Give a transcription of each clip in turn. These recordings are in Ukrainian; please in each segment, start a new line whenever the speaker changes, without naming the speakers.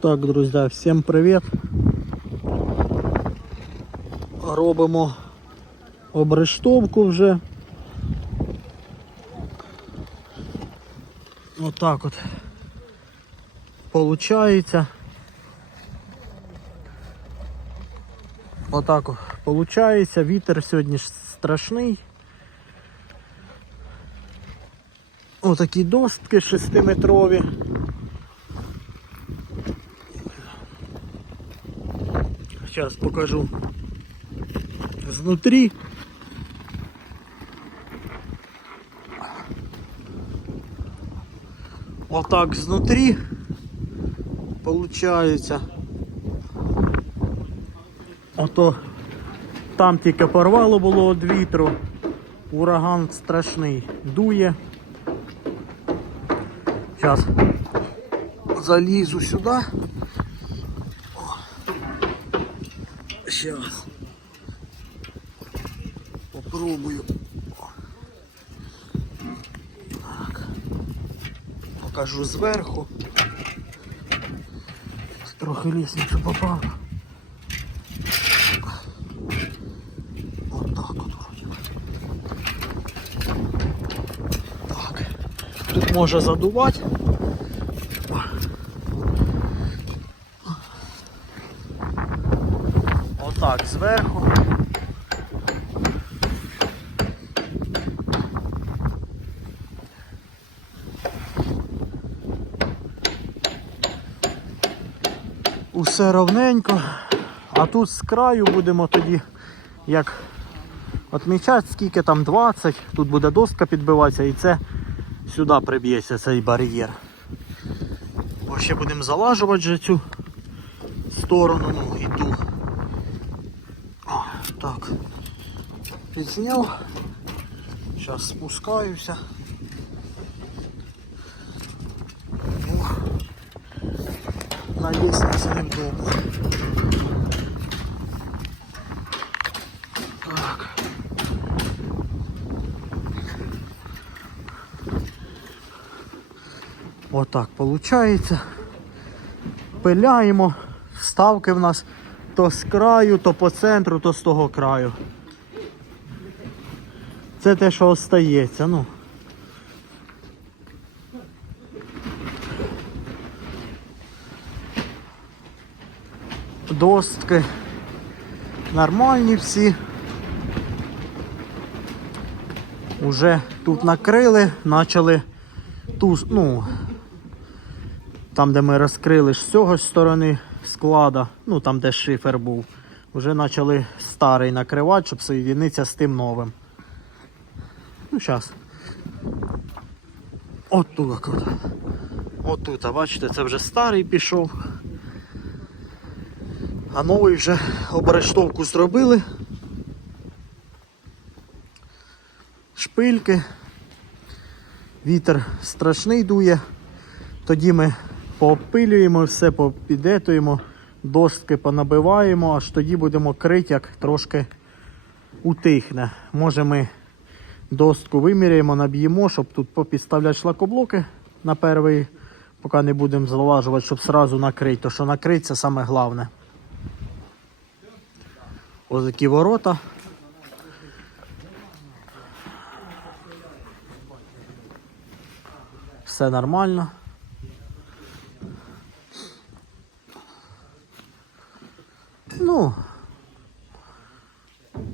Так, друзі, всім привіт. Робимо обрештовку вже. Отак от получається. Отак от получається. Вітер сьогодні страшний. Отакі достки 6-метрові. Сейчас покажу знутри. Вот так знутри получается. Ото там тільки порвало було від вітру. Ураган страшний дує. Зараз залізу сюди. Сейчас. Попробую. Так. Покажу зверху. Трохи лісницю попав. От от вроді. Так. Тут може задувати. Отак зверху. Усе ровненько. А тут з краю будемо тоді як відмічати, скільки там 20, тут буде доска підбиватися і це сюди приб'ється цей бар'єр. Бо ще будемо залажувати цю сторону, ну і ту. Так. Підзняв. Зараз спускаюся. На лестнице невдобно. Так. Отак виходить. Пиляємо. Вставки в нас то з краю, то по центру, то з того краю. Це те, що остається. Ну. Достки нормальні всі. Уже тут накрили, почали ту, ну, там, де ми розкрили з цього сторони склада, ну там, де шифер був, вже почали старий накривати, щоб соєдинитися з тим новим. Ну, зараз. От тут. От, тут, бачите, це вже старий пішов. А новий вже обрештовку зробили. Шпильки. Вітер страшний дує. Тоді ми поопилюємо все, попідетуємо, доски понабиваємо, аж тоді будемо крити, як трошки утихне. Може ми достку виміряємо, наб'ємо, щоб тут попідставляти шлакоблоки на перший, поки не будемо залажувати, щоб одразу накрити. То що накрити це саме головне. Ось такі ворота. Все нормально. Ну,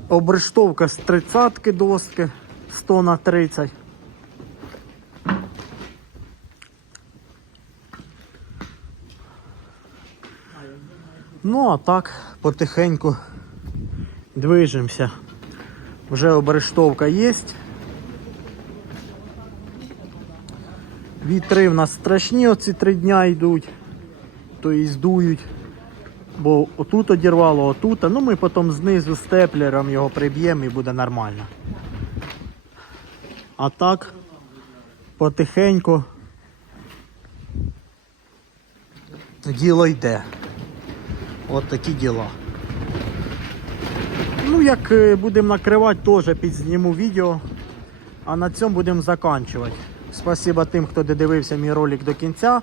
обрештовка з 30 доски 100 на 30. Ну, а так, потихеньку движемося. Вже обрештовка є. Вітри в нас страшні оці три дня йдуть, то і здують. Бо отут одірвало, отут. Ну ми потім знизу степлером його приб'ємо і буде нормально. А так, потихеньку діло йде. От такі діла. Ну, як е, будемо накривати, теж підзніму відео. А на цьому будемо закінчувати. Спасибо тим, хто додивився мій ролик до кінця.